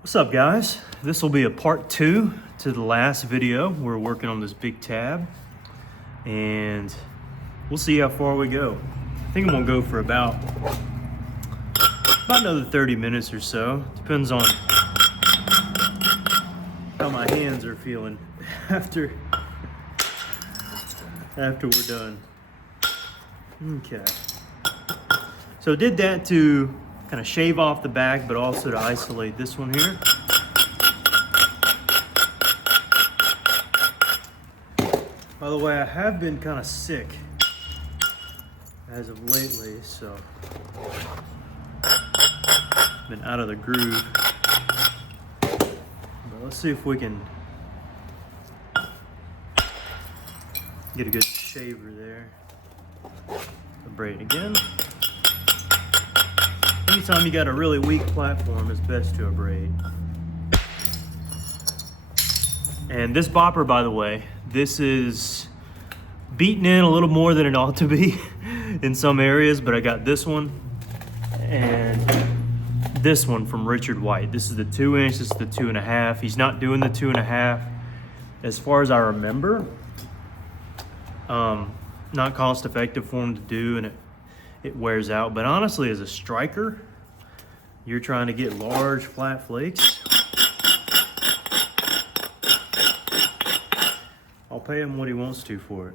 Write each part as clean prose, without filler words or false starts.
What's up, guys? This will be a part 2 to the last video. We're working on this big tab and we'll see how far we go. I think I'm gonna go for about another 30 minutes or so. Depends on how my hands are feeling after we're done. Okay. So did that to kind of shave off the back, but also to isolate this one here. By the way, I have been kind of sick as of lately, so been out of the groove. But let's see if we can get a good shaver there. Braid again. Anytime you got a really weak platform, it's best to abrade. And this bopper, by the way, this is beaten in a little more than it ought to be in some areas, but I got this one and this one from Richard White. This is the 2-inch, this is the 2.5. He's not doing the 2.5 as far as I remember. Not cost effective for him to do, and it wears out. But honestly, as a striker, you're trying to get large flat flakes, I'll pay him what he wants to for it,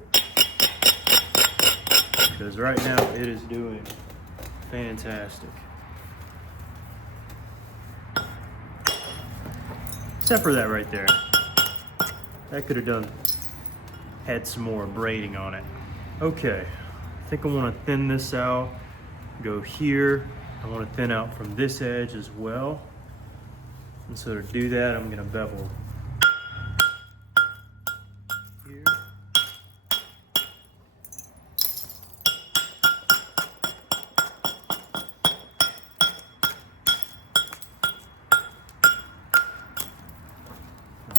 because right now it is doing fantastic. Except for that right there. That could have had some more braiding on it. Okay, I think I want to thin this out, go here. I want to thin out from this edge as well. And so to do that, I'm going to bevel here.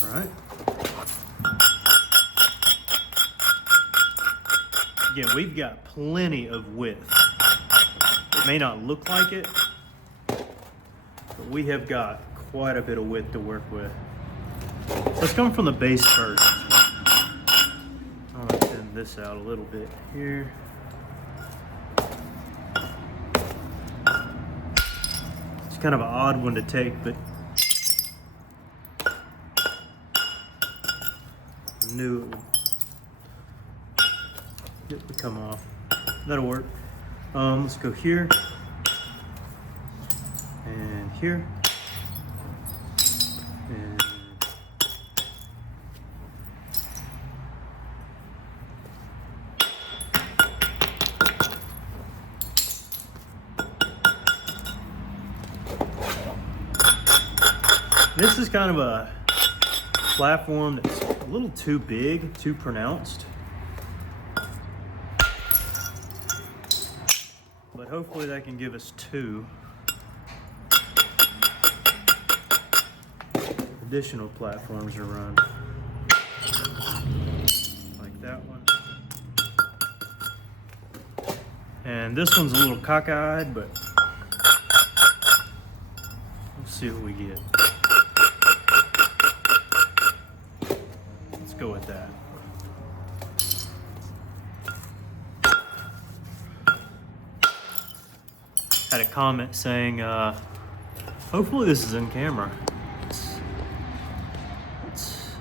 All right. Again, we've got plenty of width. It may not look like it, but we have got quite a bit of width to work with. Let's come from the base first. I'll thin this out a little bit here. It's kind of an odd one to take, but I knew it would get to come off. That'll work. Let's go here and here and this is kind of a platform that's a little too big, too pronounced. But hopefully that can give us 2 additional platforms to run. Like that one. And this one's a little cockeyed, but let's see what we get. Let's go with that. Had a comment saying, hopefully this is in camera. Let's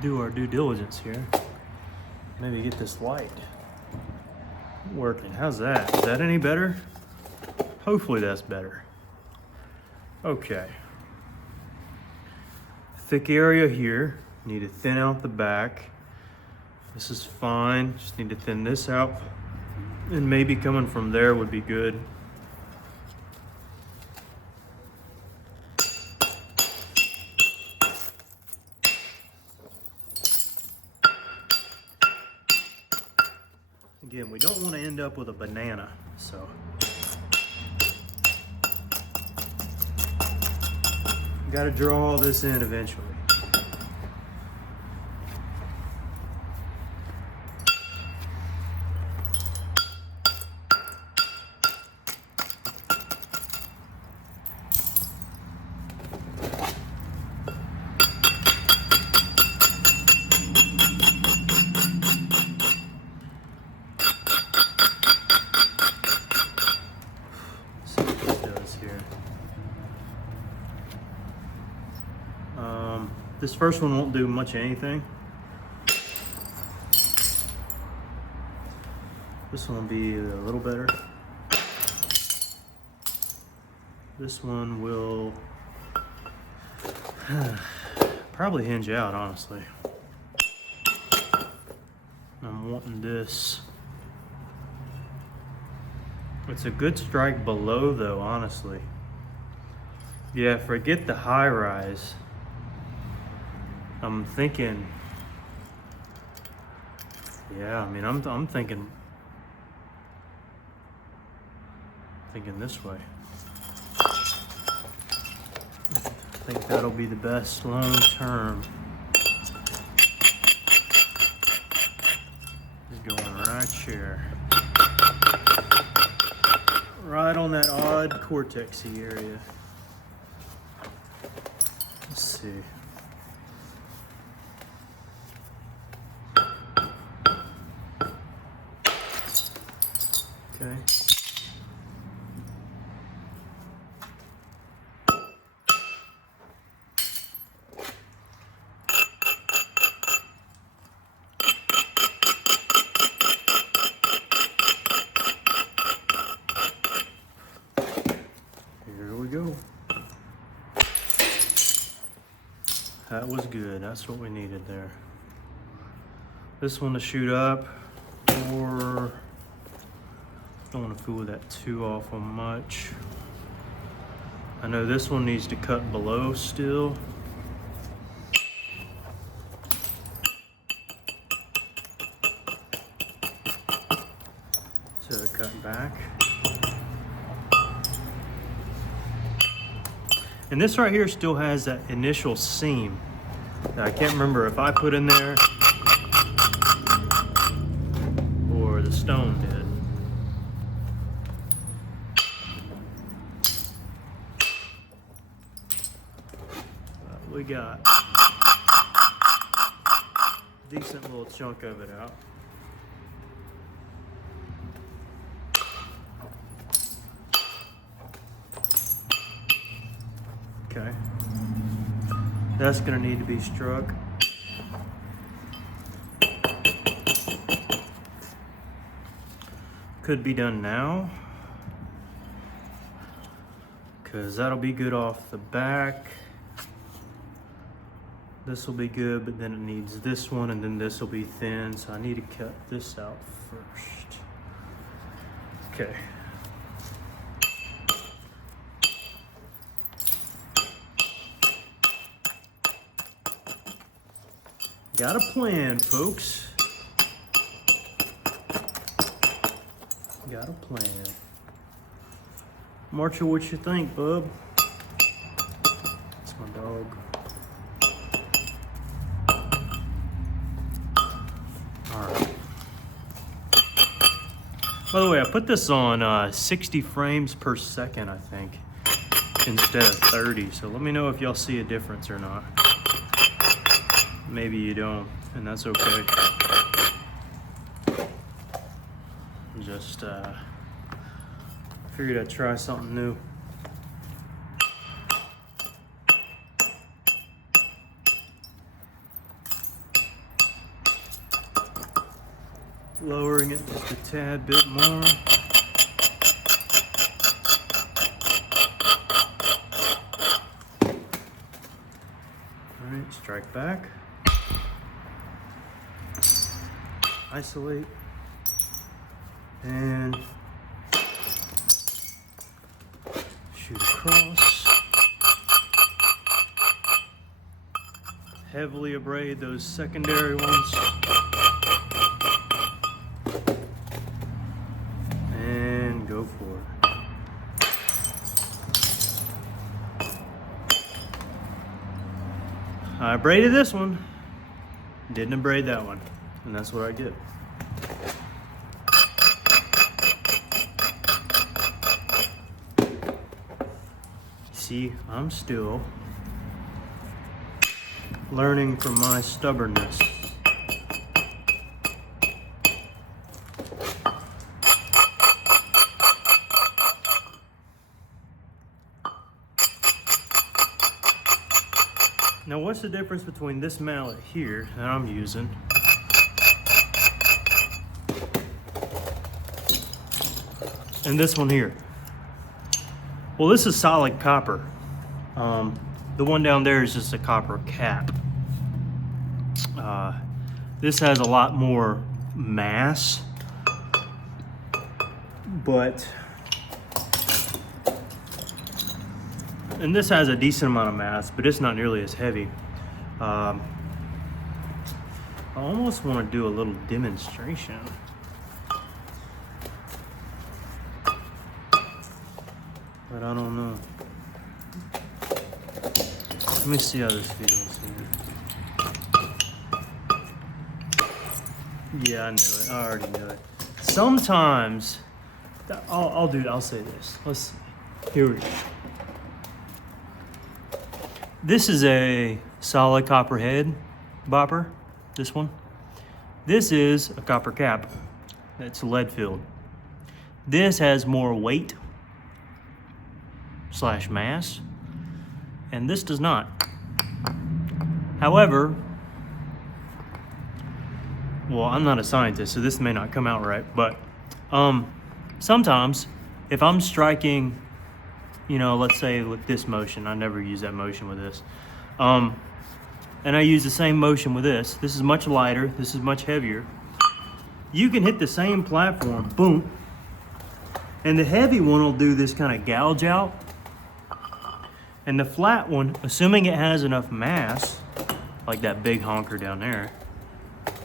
do our due diligence here. Maybe get this light working. How's that? Is that any better? Hopefully that's better. Okay. Thick area here. Need to thin out the back. This is fine. Just need to thin this out. And maybe coming from there would be good. Again, we don't want to end up with a banana, so got to draw all this in eventually. This first one won't do much of anything. This one will be a little better. This one will probably hinge out, honestly. I'm wanting this. It's a good strike below though, honestly. Yeah, forget the high rise. I'm thinking, yeah, I mean, I'm thinking this way. I think that'll be the best long term. Just going right here. Right on that odd cortexy area. Let's see. Okay. Here we go. That was good. That's what we needed there. This one to shoot up, or don't want to fool that too awful much. I know this one needs to cut below still. So cut back. And this right here still has that initial seam. Now, I can't remember if I put in there or the stone did. We got a decent little chunk of it out. Okay. That's gonna need to be struck. Could be done now, because that'll be good off the back. This will be good, but then it needs this one, and then this will be thin, so I need to cut this out first. Okay. Got a plan, folks. Got a plan. Marshall, what you think, bub? That's my dog. Alright. By the way, I put this on 60 frames per second, I think, instead of 30. So let me know if y'all see a difference or not. Maybe you don't, and that's okay. Just figured I'd try something new. Lowering it just a tad bit more. All right, strike back. Isolate. And shoot across. Heavily abrade those secondary ones. And go for it. I abraded this one, didn't abrade that one, and that's what I get. See, I'm still learning from my stubbornness. Now what's the difference between this mallet here that I'm using and this one here? Well, this is solid copper. The one down there is just a copper cap. This has a lot more mass, and this has a decent amount of mass, but it's not nearly as heavy. I almost want to do a little demonstration. But I don't know. Let me see how this feels here. Yeah, I knew it. I already knew it. Sometimes, I'll say this. Let's see. Here we go. This is a solid copper head bopper, this one. This is a copper cap. It's lead filled. This has more weight / mass, and this does not. However, well, I'm not a scientist, so this may not come out right, but sometimes if I'm striking, you know, let's say with this motion, I never use that motion with this, and I use the same motion with this. This is much lighter, this is much heavier. You can hit the same platform, boom, and the heavy one will do this kind of gouge out, and the flat one, assuming it has enough mass, like that big honker down there,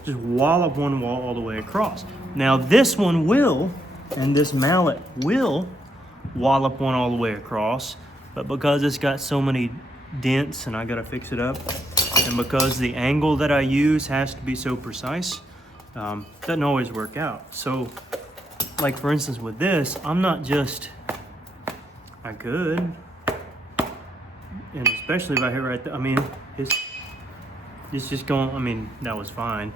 just wallop one wall all the way across. Now this one will, and this mallet will, wallop one all the way across, but because it's got so many dents and I gotta fix it up, and because the angle that I use has to be so precise, doesn't always work out. So, like for instance with this, I'm not just, I could, and especially if I hit right there, I mean, it's just going, I mean, that was fine.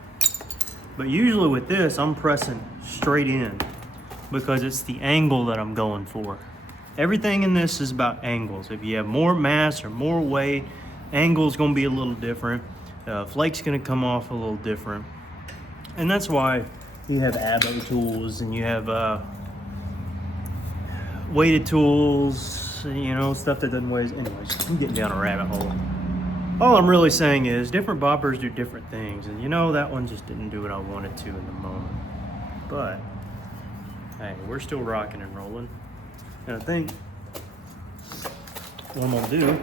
But usually with this, I'm pressing straight in because it's the angle that I'm going for. Everything in this is about angles. If you have more mass or more weight, angle's gonna be a little different. Flake's gonna come off a little different. And that's why you have abo tools and you have weighted tools, you know, stuff that doesn't weigh. Anyways, I'm getting down a rabbit hole. All I'm really saying is different boppers do different things, and you know that one just didn't do what I wanted to in the moment. But hey, we're still rocking and rolling. And I think what I'm gonna do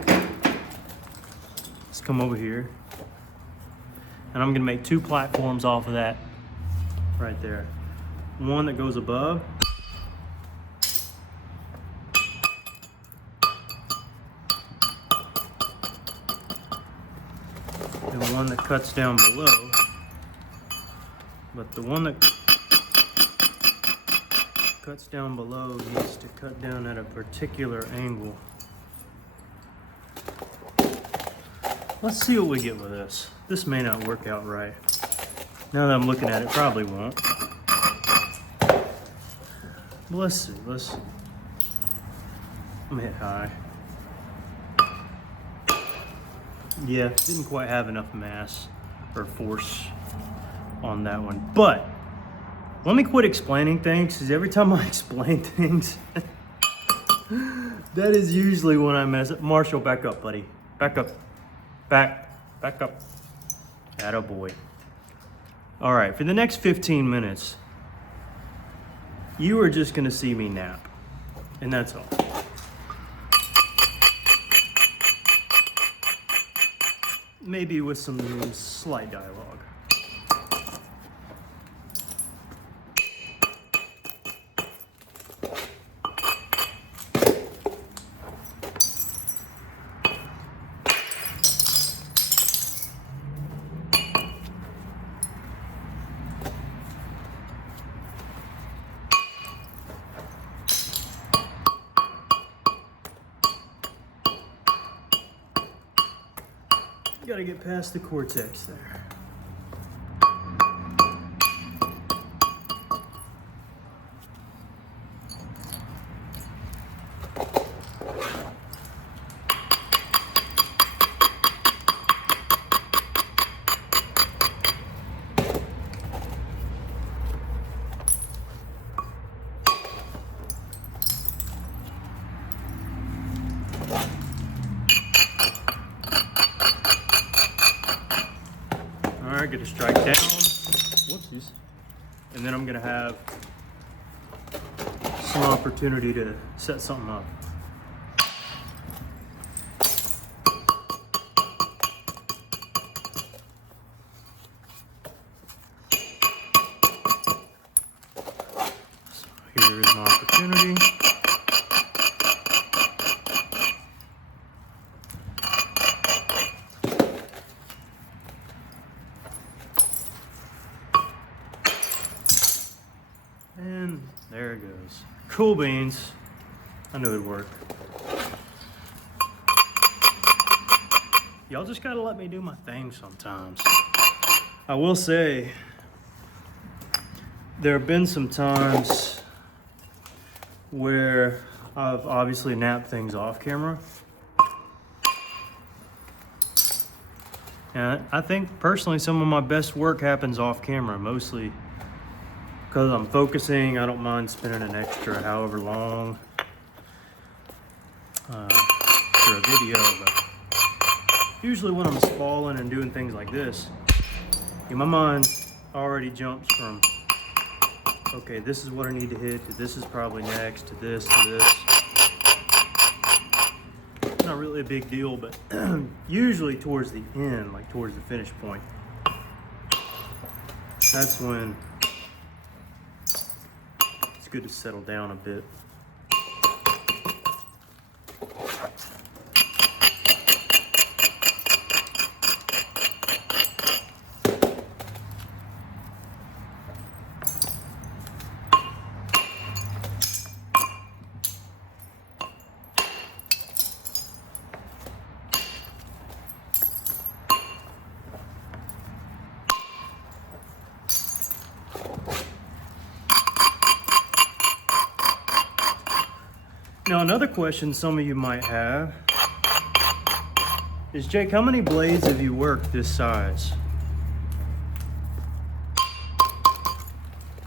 is come over here, and I'm gonna make 2 platforms off of that right there. One that goes above, and one that cuts down below. But the one that cuts down below needs to cut down at a particular angle. Let's see what we get with this. This may not work out right. Now that I'm looking at it, probably won't. But let's see, I'm gonna hit high. Yeah, didn't quite have enough mass or force on that one. But let me quit explaining things, because every time I explain things, that is usually when I mess up. Marshall, back up, buddy. Back up. Back up. Attaboy. All right, for the next 15 minutes, you are just gonna see me nap, and that's all. Maybe with some slight dialogue. Gotta get past the cortex there. get a strike down. Whoopsies. And then I'm gonna have some opportunity to set something up. So here is my opportunity. And there it goes. Cool beans. I knew it'd work. Y'all just gotta let me do my thing sometimes. I will say, there have been some times where I've obviously napped things off camera. And I think personally some of my best work happens off camera, mostly because I'm focusing. I don't mind spending an extra however long for a video, but usually when I'm spalling and doing things like this, my mind already jumps from, okay, this is what I need to hit, to this is probably next, to this, to this. It's not really a big deal, but usually towards the end, like towards the finish point, that's when it's good to settle down a bit. Now, another question some of you might have is, Jake, how many blades have you worked this size?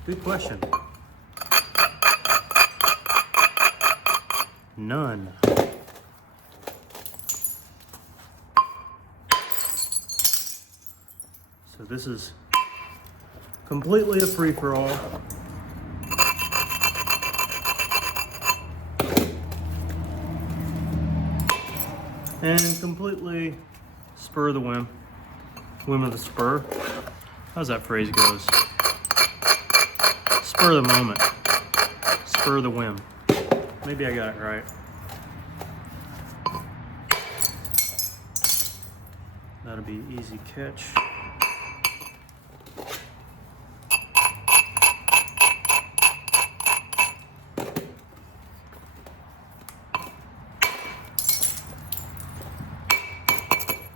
Good question. None. So this is completely a free-for-all. And completely spur of the whim. Whim of the spur. How's that phrase goes? Spur of the moment. Spur of the whim. Maybe I got it right. That'll be an easy catch.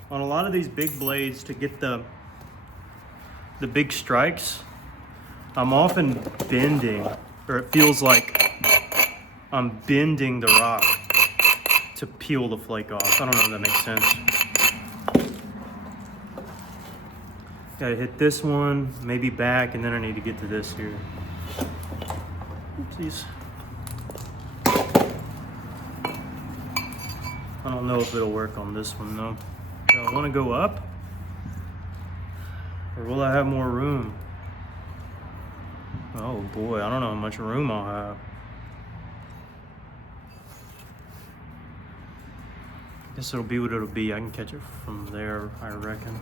On a lot of these big blades, to get the big strikes, I'm often bending, or it feels like I'm bending the rock to peel the flake off. I don't know if that makes sense. Gotta hit this one, maybe back, and then I need to get to this here. Oopsies. I don't know if it'll work on this one though. Do I want to go up? Or will I have more room? Oh boy, I don't know how much room I'll have. Guess it'll be what it'll be. I can catch it from there, I reckon.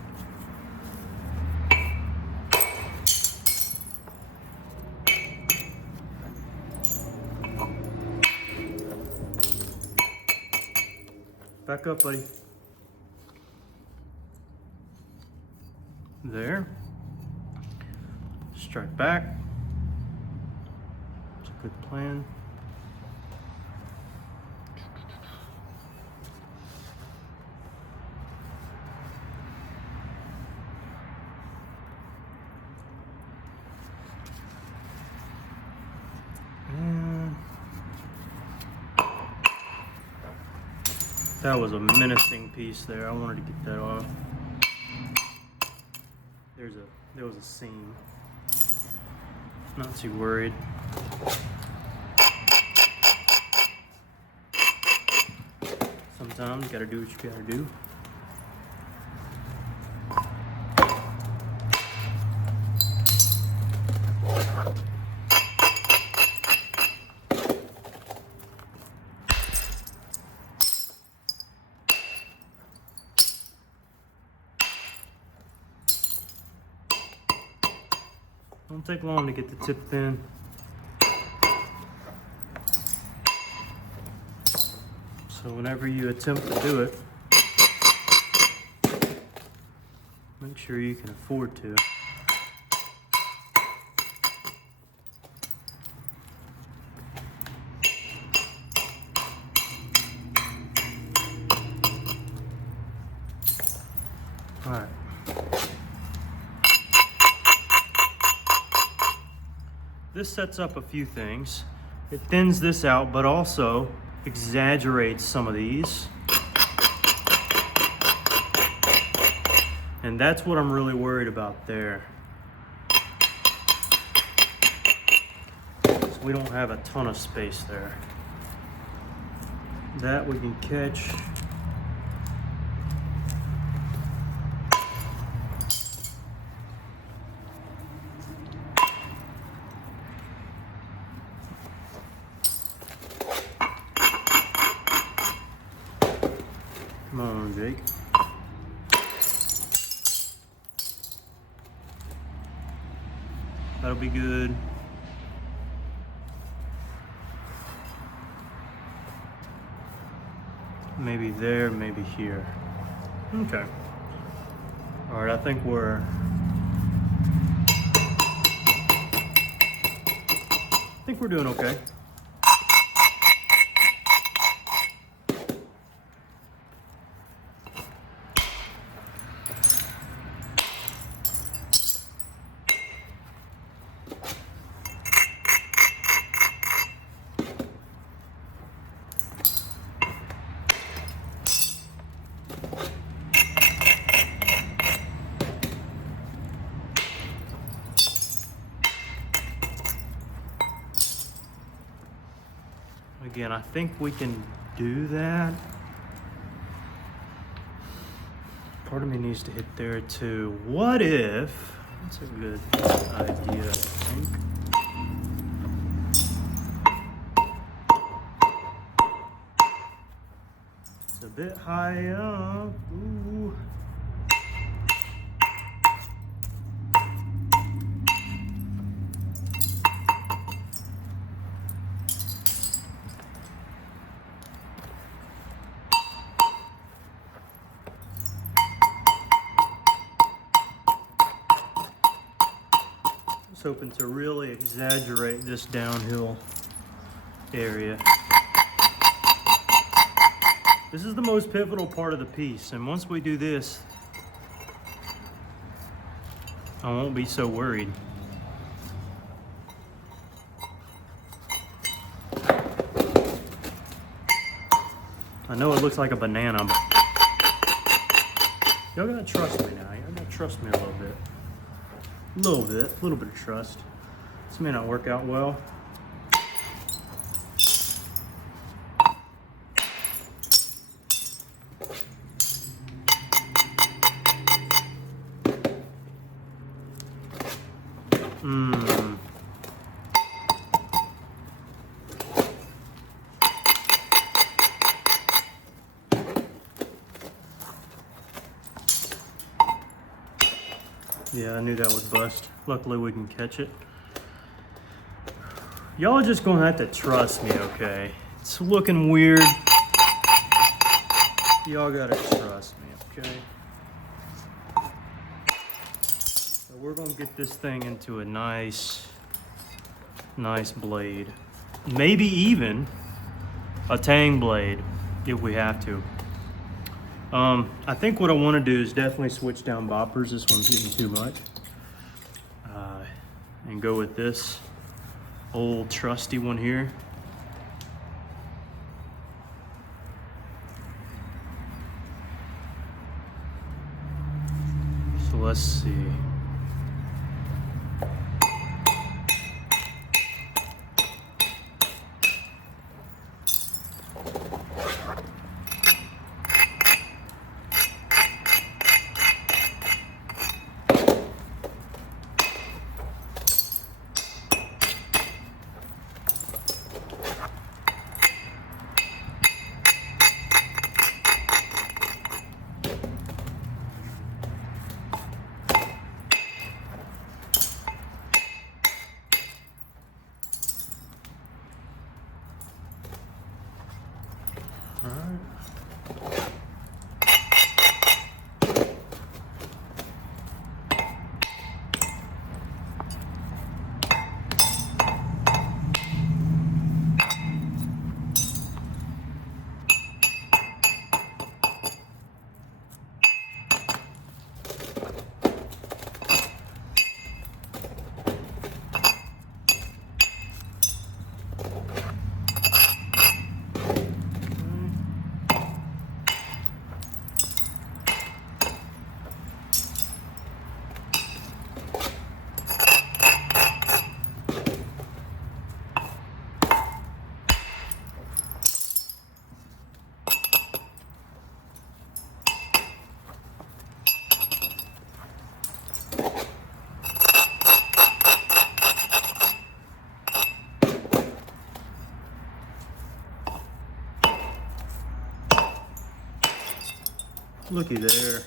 Back up, buddy. There. Strike back. It's a good plan. And that was a menacing piece there. I wanted to get that off. There was a seam. Not too worried. Sometimes you gotta do what you gotta do. Don't take long to get the tip thin. So whenever you attempt to do it, make sure you can afford to. All right. This sets up a few things. It thins this out, but also exaggerates some of these. And that's what I'm really worried about there. So we don't have a ton of space there. That we can catch. Come on, Jake. That'll be good. Maybe there, maybe here. Okay. All right, I think we're doing okay. Again, I think we can do that. Part of me needs to hit there too. What if, that's a good idea, I think. It's a bit high up. Ooh. Hoping to really exaggerate this downhill area. This is the most pivotal part of the piece, and once we do this, I won't be so worried. I know it looks like a banana, but y'all gotta trust me now. Y'all gotta trust me a little bit. A little bit of trust. This may not work out well. Yeah, I knew that would bust. Luckily we can catch it. Y'all are just gonna have to trust me, okay? It's looking weird. Y'all gotta trust me, okay? So we're gonna get this thing into a nice blade. Maybe even a tang blade if we have to. I think what I want to do is definitely switch down boppers. This one's getting too much. And go with this old trusty one here. So let's see. Looky there.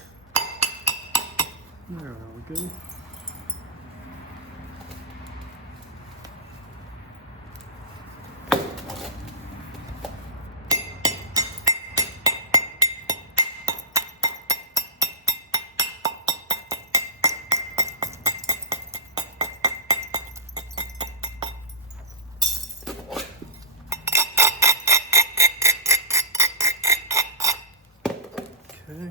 There we go. Okay.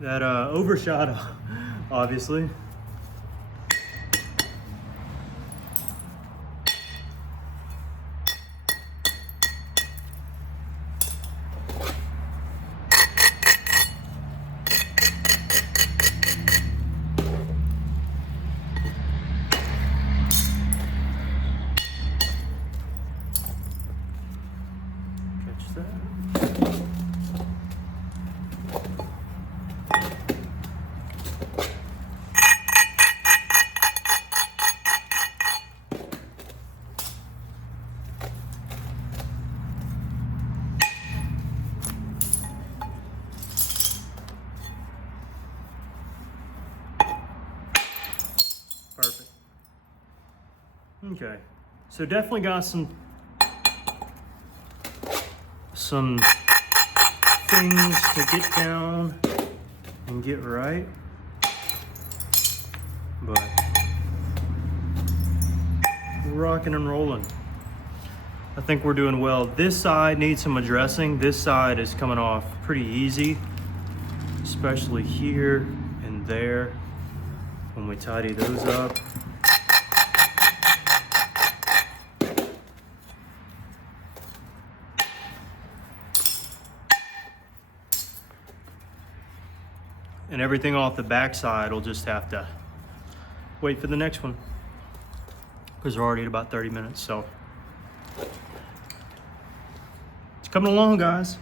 That overshot, obviously. Catch that. Perfect. Okay, so definitely got some things to get down and get right, but we're rocking and rolling. I think we're doing well. This side needs some addressing. This side is coming off pretty easy, especially here and there when we tidy those up. And everything off the back side will just have to wait for the next one, because we're already at about 30 minutes, so. It's coming along, guys.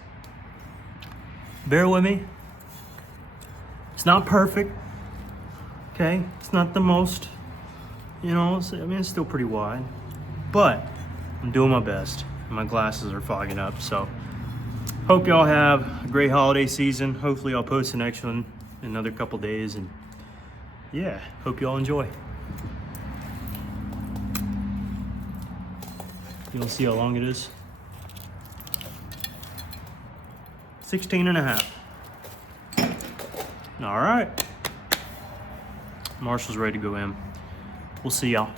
Bear with me. It's not perfect, okay? It's not the most, you know, I mean, it's still pretty wide, but I'm doing my best. My glasses are fogging up, so. Hope y'all have a great holiday season. Hopefully I'll post the next one in another couple days, and yeah, hope y'all enjoy. You don't see how long it is? 16 and a half. All right. Marshall's ready to go in. We'll see y'all.